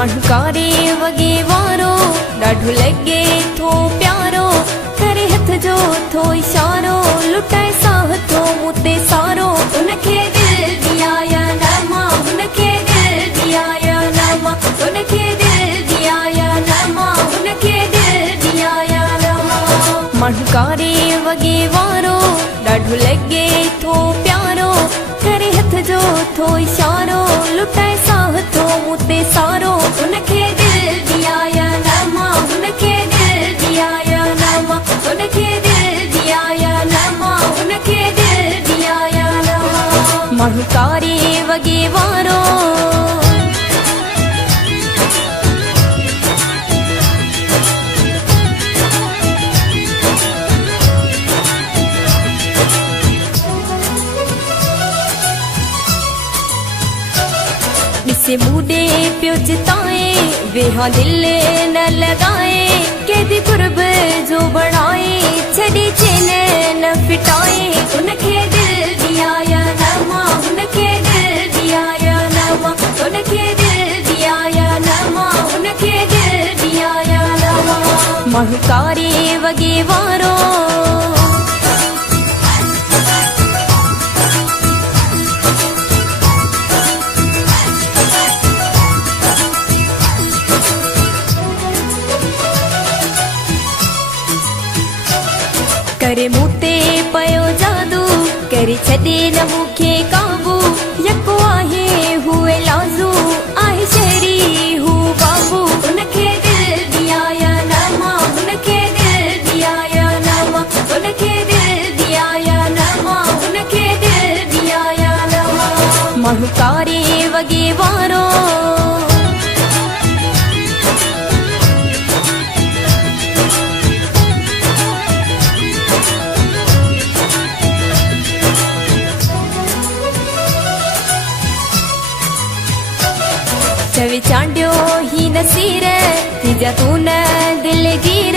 मणकारे वगे वारो ॾाढो लगे थो प्यारो करे हथ जो थो इशारो लुटाए साह थो मुते सारो उनखे दिल दिया या नमा उनखे दिल दिया या नमा उनखे दिल दिया या नमा उनखे दिल दिया या नमा मणकारे वगे वारो ॾाढो लगे थो प्यारो करे हथ जो थो इशारो लुटाए साह थो मुते सारो उनखे दिल दिया या नमा उनखे दिल दिया या नमा उनखे दिल दिया या नमा उनखे दिल दिया या नमा मणकारे वगे वारो से बूढ़े प्यो चिताए वेहा दिल न लगाए कैदी कुर्ब जो बढ़ाए छड़ी चेन न फिटाए उनखे दिल दिया या नमा उनखे दिल दिया या नमा उनखे दिल दिया या नमा उनखे दिल दिया या नमा मणकारे वगे वारो करे मुते पयो जादू करे छदे न मुखे काबू यको आहे हुए लाजू आहे शहरी हु बाबू उनखे दिल दिया या नमा उनखे दिल दिया या नमा उनखे दिल दिया या नमा उनखे दिल दिया या नमा मणकारे वगे वारो चवे चांडियो ही नसीर तिजा तू न दिल गिर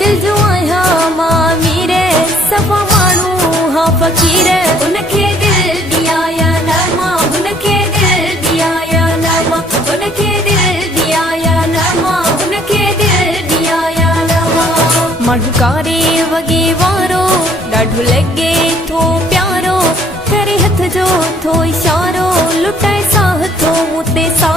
दिल जो आया मां मीरे सफा मानू हाँ फकीर उनखे दिल दिया या नमा उनखे दिल दिया या नमा उनखे दिल दिया या नमा उनखे दिल दिया या नमा मणकारे वगे वारो ॾाढो लगे थो प्यारो करे हथ जो थो इशारो लुटाए साह थो मुते सारो